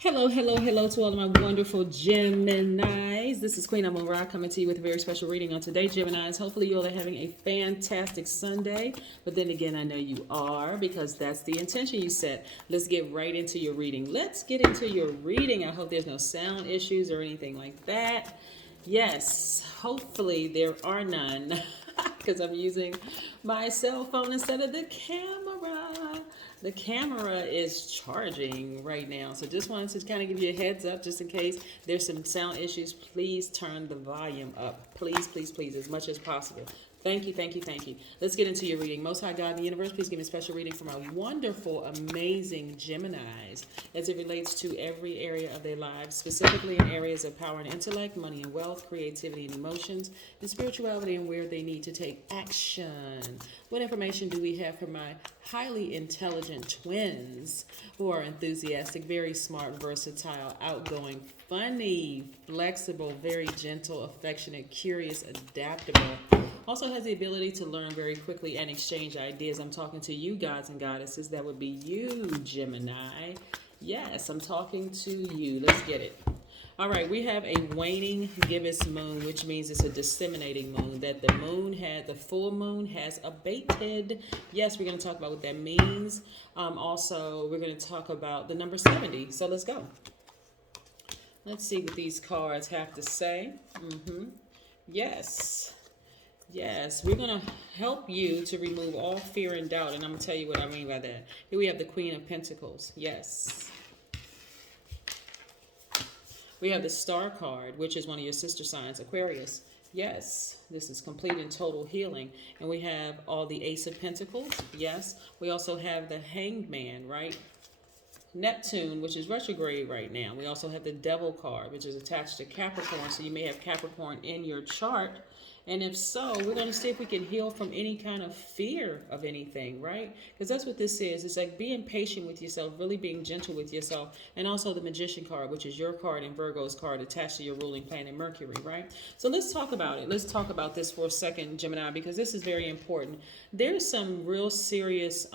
Hello, hello, hello to all of my wonderful Geminis. This is Queen Amun Ra coming to you with a very special reading on today, Geminis. Hopefully you all are having a fantastic Sunday. But then again, I know you are because that's the intention you set. Let's get right into your reading. Let's get into your reading. I hope there's no sound issues or anything like that. Yes, hopefully there are none because I'm using my cell phone instead of the camera. The camera is charging right now, so just wanted to kind of give you a heads up just in case there's some sound issues. Please turn the volume up. Please, please, please, as much as possible. Thank you, thank you, thank you. Let's get into your reading. Most High God in the universe, please give me a special reading for my wonderful, amazing Geminis as it relates to every area of their lives, specifically in areas of power and intellect, money and wealth, creativity and emotions, and spirituality, and where they need to take action. What information do we have for my highly intelligent twins who are enthusiastic, very smart, versatile, outgoing, funny, flexible, very gentle, affectionate, curious, adaptable? Also has the ability to learn very quickly and exchange ideas. I'm talking to you, gods and goddesses. That would be you, Gemini. Yes, I'm talking to you. Let's get it. All right, we have a waning gibbous moon, which means it's a disseminating moon, that the full moon has abated. Yes, we're going to talk about what that means. Also, we're going to talk about the number 70. So let's go. Let's see what these cards have to say. Yes. Yes, we're going to help you to remove all fear and doubt, and I'm going to tell you what I mean by that. Here we have the Queen of Pentacles. Yes. We have the Star card, which is one of your sister signs, Aquarius. Yes, this is complete and total healing. And we have all the Ace of Pentacles. Yes. We also have the Hanged Man, right? Neptune, which is retrograde right now. We also have the Devil card, which is attached to Capricorn. So you may have Capricorn in your chart. And if so, we're going to see if we can heal from any kind of fear of anything, right? Because that's what this is. It's like being patient with yourself, really being gentle with yourself. And also the Magician card, which is your card and Virgo's card attached to your ruling planet Mercury, right? So let's talk about it. Let's talk about this for a second, Gemini, because this is very important. There's some real serious,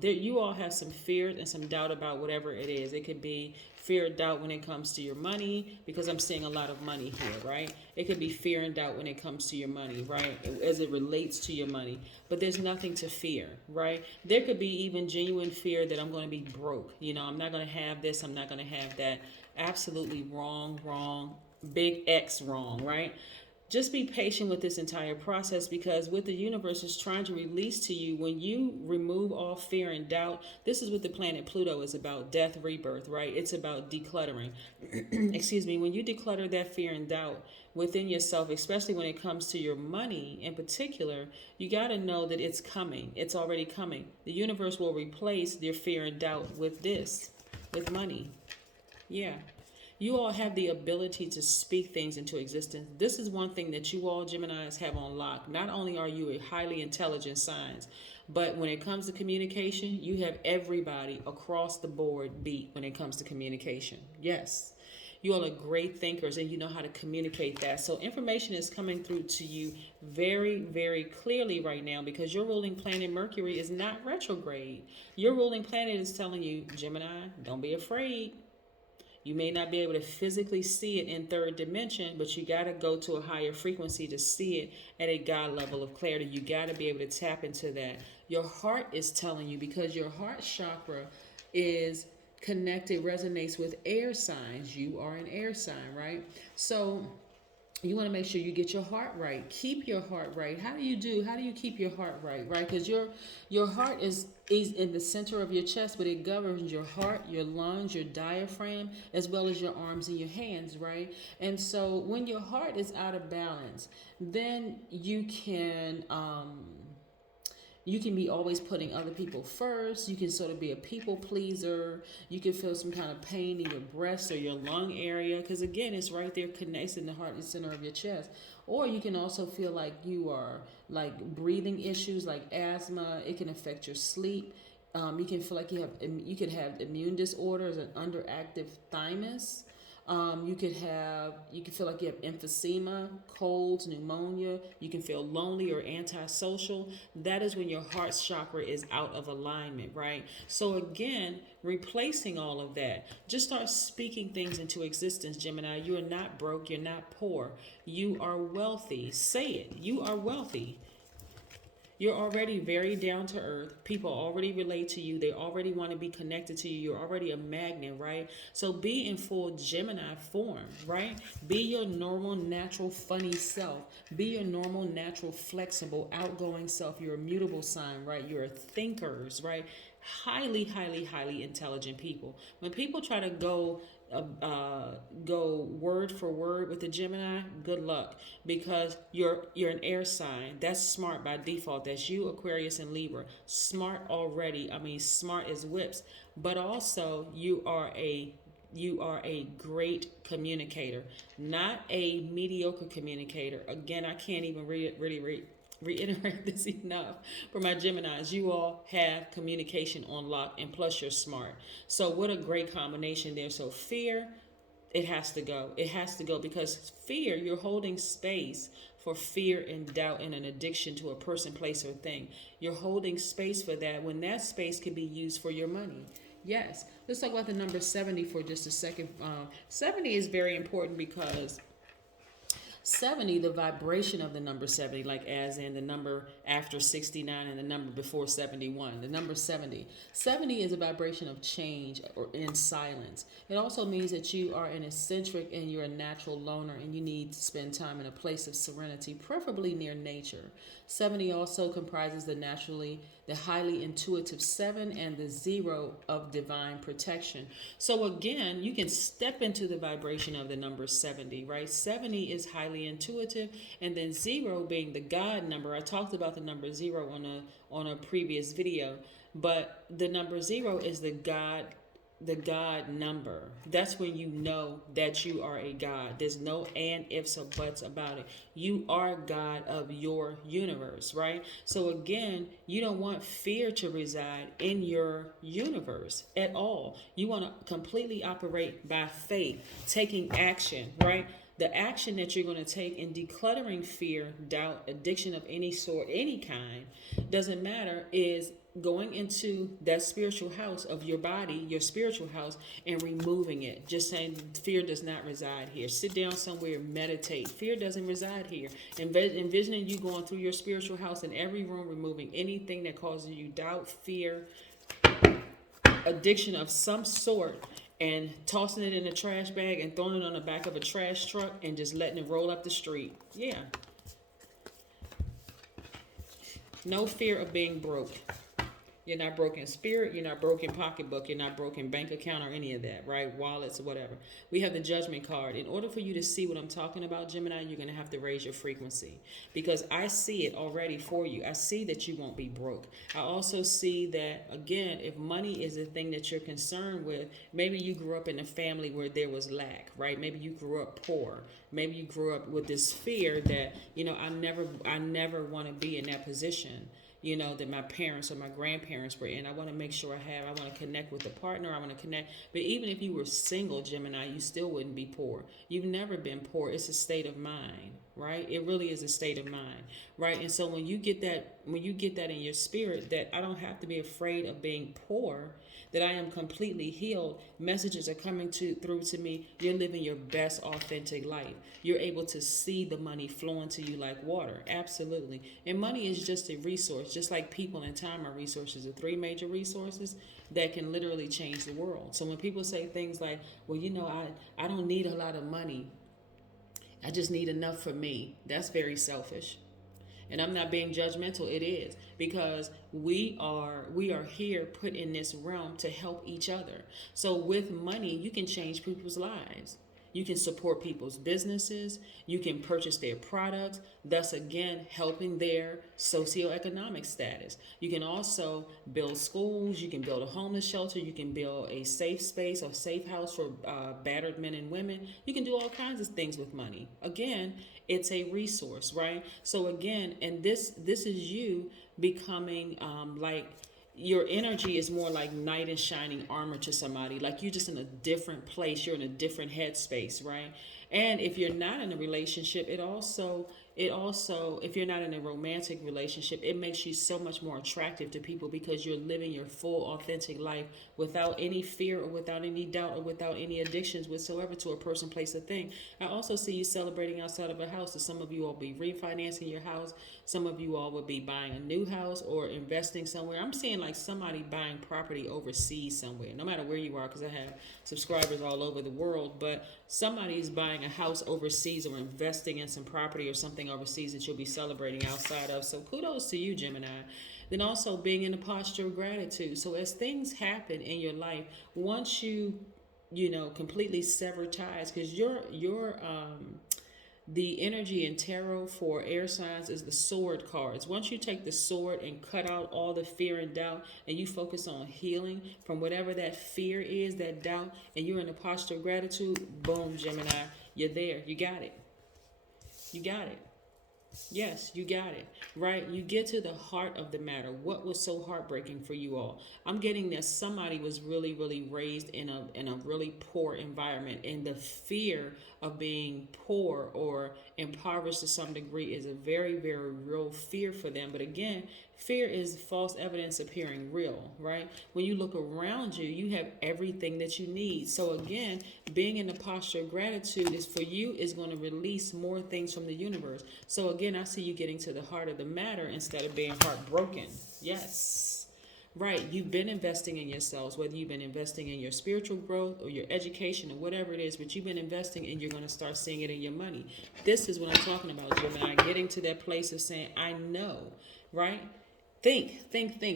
you all have some fear and some doubt about whatever it is. It could be fear and doubt when it comes to your money, because I'm seeing a lot of money here, right? It could be fear and doubt when it comes to your money, right? As it relates to your money. But there's nothing to fear, right? There could be even genuine fear that I'm going to be broke. You know, I'm not going to have this, I'm not going to have that. Absolutely wrong, big X wrong, right? Just be patient with this entire process, because what the universe is trying to release to you, when you remove all fear and doubt, this is what the planet Pluto is about, death, rebirth, right? It's about decluttering. Excuse me. When you declutter that fear and doubt within yourself, especially when it comes to your money in particular, you got to know that it's coming. It's already coming. The universe will replace your fear and doubt with this, with money. Yeah. You all have the ability to speak things into existence. This is one thing that you all Geminis have on lock. Not only are you a highly intelligent sign, but when it comes to communication, you have everybody across the board beat when it comes to communication. Yes. You all are great thinkers and you know how to communicate that. So information is coming through to you very, very clearly right now, because your ruling planet Mercury is not retrograde. Your ruling planet is telling you, Gemini, don't be afraid. You may not be able to physically see it in third dimension, but you got to go to a higher frequency to see it at a God level of clarity. You got to be able to tap into that. Your heart is telling you, because your heart chakra is connected, resonates with air signs. You are an air sign, right? So you want to make sure you get your heart right. Keep your heart right. How do you keep your heart right? Right? Because your heart is in the center of your chest, but it governs your heart, your lungs, your diaphragm, as well as your arms and your hands, right? And so when your heart is out of balance, then you can be always putting other people first. You can sort of be a people pleaser. You can feel some kind of pain in your breast or your lung area, because again, it's right there connected in the heart and center of your chest. Or you can also feel like you are like breathing issues, like asthma. It can affect your sleep. You can feel like you could have immune disorders, an underactive thymus. You can feel like you have emphysema, colds, pneumonia. You can feel lonely or antisocial. That is when your heart chakra is out of alignment, right? So again, replacing all of that, just start speaking things into existence, Gemini. You are not broke. You're not poor. You are wealthy. Say it. You are wealthy. You're already very down to earth. People already relate to you. They already want to be connected to you. You're already a magnet, right? So be in full Gemini form, right? Be your normal, natural, funny self. Be your normal, natural, flexible, outgoing self. You're a mutable sign, right? You're thinkers, right? Highly, highly, highly intelligent people. When people try to go word for word with the Gemini, good luck, because you're an air sign. That's smart by default. That's you, Aquarius, and Libra. Smart already. I mean, smart as whips. But also, you are a great communicator, not a mediocre communicator. Again, I can't even reiterate this enough for my Geminis. You all have communication on lock, and plus you're smart. So what a great combination there. So fear, it has to go. It has to go, because fear, you're holding space for fear and doubt and an addiction to a person, place, or thing. You're holding space for that when that space can be used for your money. Yes. Let's talk about the number 70 for just a second. 70 is very important because 70, the vibration of the number 70, like as in the number after 69 and the number before 71, the number 70. 70 is a vibration of change or in silence. It also means that you are an eccentric and you're a natural loner and you need to spend time in a place of serenity, preferably near nature. 70 also comprises the highly intuitive 7 and the 0 of divine protection. So again, you can step into the vibration of the number 70, right? 70 is highly intuitive, and then 0 being the God number. I talked about the number 0 on a previous video, but the number 0 is the God number. That's when you know that you are a God. There's no and, ifs, or buts about it. You are God of your universe, right? So again, you don't want fear to reside in your universe at all. You want to completely operate by faith, taking action, right? The action that you're going to take in decluttering fear, doubt, addiction of any sort, any kind, doesn't matter, is going into that spiritual house of your body, your spiritual house, and removing it. Just saying, fear does not reside here. Sit down somewhere, meditate. Fear doesn't reside here. Envisioning you going through your spiritual house in every room, removing anything that causes you doubt, fear, addiction of some sort, and tossing it in a trash bag and throwing it on the back of a trash truck and just letting it roll up the street. Yeah. No fear of being broke. You're not broke in spirit. You're not broke in pocketbook. You're not broke in bank account or any of that, right? Wallets or whatever. We have the judgment card. In order for you to see what I'm talking about, Gemini, you're going to have to raise your frequency, because I see it already for you. I see that you won't be broke. I also see that, again, if money is the thing that you're concerned with, maybe you grew up in a family where there was lack, right? Maybe you grew up poor. Maybe you grew up with this fear that, I never want to be in that position, that my parents or my grandparents were in. I want to make sure I want to connect with a partner. I want to connect. But even if you were single, Gemini, you still wouldn't be poor. You've never been poor. It's a state of mind, right? It really is a state of mind, right? And so when you get that in your spirit, that I don't have to be afraid of being poor, that I am completely healed, messages are coming through to me. You're living your best authentic life. You're able to see the money flowing to you like water. Absolutely. And money is just a resource, just like people and time are resources, the 3 major resources that can literally change the world. So when people say things like, well, I don't need a lot of money, I just need enough for me, that's very selfish. And I'm not being judgmental. It is, because we are here put in this realm to help each other. So with money, you can change people's lives. You can support people's businesses. You can purchase their products, thus again helping their socioeconomic status. You can also build schools. You can build a homeless shelter. You can build a safe space, a safe house for battered men and women. You can do all kinds of things with money. Again, it's a resource, right? So again, and this is you becoming your energy is more like knight in shining armor to somebody. Like you're just in a different place. You're in a different headspace, right? And if you're not in a relationship, it also, if you're not in a romantic relationship, it makes you so much more attractive to people because you're living your full, authentic life without any fear or without any doubt or without any addictions whatsoever to a person, place, or thing. I also see you celebrating outside of a house. So some of you all be refinancing your house. Some of you all would be buying a new house or investing somewhere. I'm seeing like somebody buying property overseas somewhere, no matter where you are, because I have subscribers all over the world. But somebody's buying a house overseas or investing in some property or something overseas that you'll be celebrating outside of. So kudos to you, Gemini. Then also being in a posture of gratitude. So as things happen in your life, once you completely sever ties, because the energy in tarot for air signs is the sword cards. Once you take the sword and cut out all the fear and doubt, and you focus on healing from whatever that fear is, that doubt, and you're in a posture of gratitude, boom, Gemini, you're there. You got it. You got it. Yes, you got it, right? You get to the heart of the matter. What was so heartbreaking for you all? I'm getting that somebody was really, really raised in a really poor environment, and the fear of being poor or impoverished to some degree is a very, very real fear for them. But again, fear is false evidence appearing real, right? When you look around you, you have everything that you need. So again, being in the posture of gratitude is for you is going to release more things from the universe. So again, I see you getting to the heart of the matter instead of being heartbroken. Yes. Right, you've been investing in yourselves, whether you've been investing in your spiritual growth or your education or whatever it is, but you've been investing and you're going to start seeing it in your money. This is what I'm talking about, Gemini, getting to that place of saying, I know, right? Think.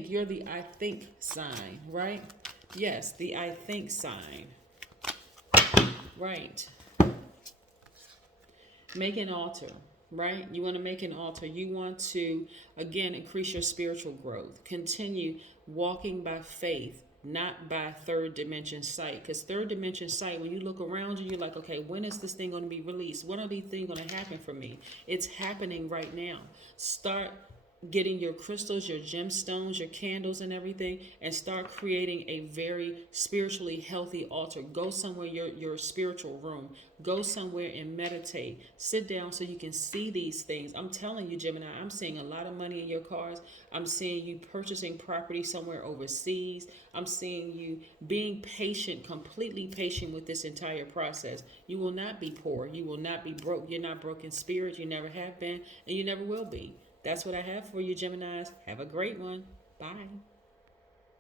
You're the I think sign, right? Yes, the I think sign. Right. Make an altar, right? You want to make an altar. You want to, again, increase your spiritual growth. Continue walking by faith, not by third dimension sight. Because third dimension sight, when you look around you, you're like, okay, when is this thing going to be released? When are these things going to happen for me? It's happening right now. Start getting your crystals, your gemstones, your candles and everything, and start creating a very spiritually healthy altar. Go somewhere, your spiritual room. Go somewhere and meditate. Sit down so you can see these things. I'm telling you, Gemini, I'm seeing a lot of money in your cars. I'm seeing you purchasing property somewhere overseas. I'm seeing you being patient, completely patient with this entire process. You will not be poor. You will not be broke. You're not broke in spirit. You never have been, and you never will be. That's what I have for you, Geminis. Have a great one. Bye.